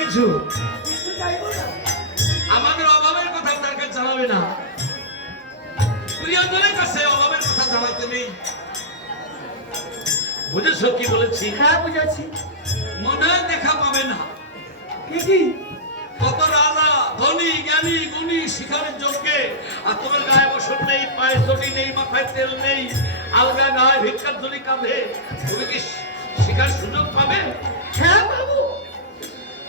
কিছু? কিছু আমাদের অভাবের কথা তার কাছে জানাবে না। প্রিয়জনের কাছে অভাবের কথা জানাতে নেই। বুঝেছ কি বলেছি? হ্যাঁ বুঝেছি। মনে দেখা পাবে না। কি কি? কত রাজা ধনী জ্ঞানী গুণী শিখারের যোগ্যে। আর তোমার গায়ে বসন নেই পায়ে চটি নেই মাথায় তেল নেই আলগা গায়ে ভিক্ষার ধ্বনি কাঁধে। তুমি কি শিখার সুযোগ পাবে? হ্যাঁ বাবু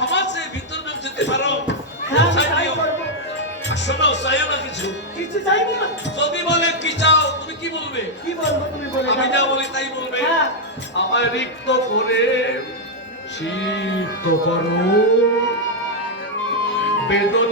ক্ষমা ভিতর যেতে পারো হ্যাঁ। করব আর শোনো চাইও না কিছু। কিছু চাইব না। যদি বলে কি চাও তুমি কি বলবে? কি বলব তুমি বলে আমি যা। বলি তাই বলবে। হ্যাঁ। আমায় রিক্ত করে বেদনার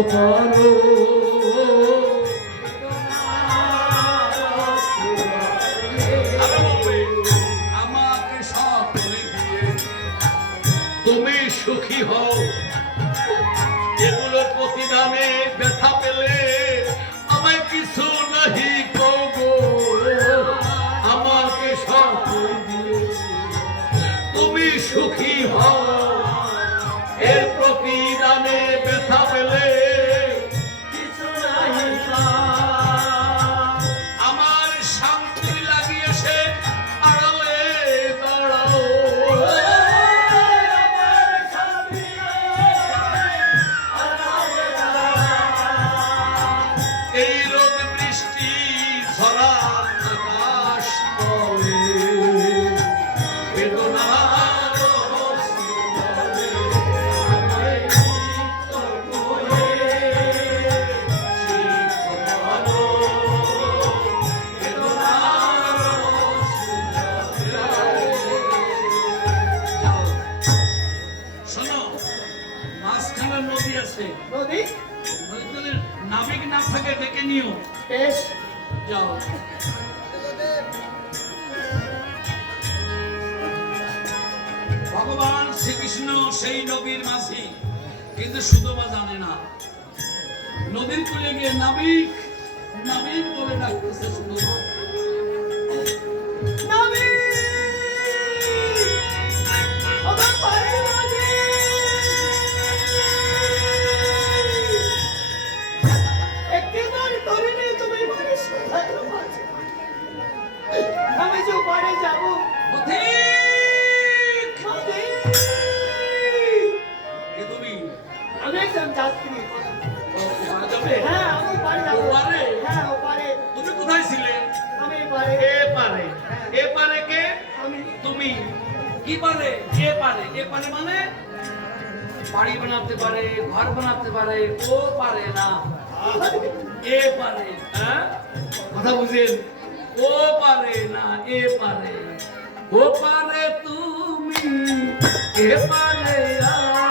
করো নদীতে না থাকে ডেকে নিও। বেশ যাও। ভগবান শ্রীকৃষ্ণ সেই নবীর মাঝি কিন্তু সুতমা জানে না। নদীর কুলে গিয়ে নাবিক নাবিক বলে ডাকতেছে সুতমা তুমি কি পারে যে পারে এ পারে মানে বাড়ি বানাতে পারে ঘর বানাতে পারে ও পারে না। এ পারে হ্যাঁ? কথা বুঝেন। ও পারে না এ পারে। ও পারে তুমি এ পারে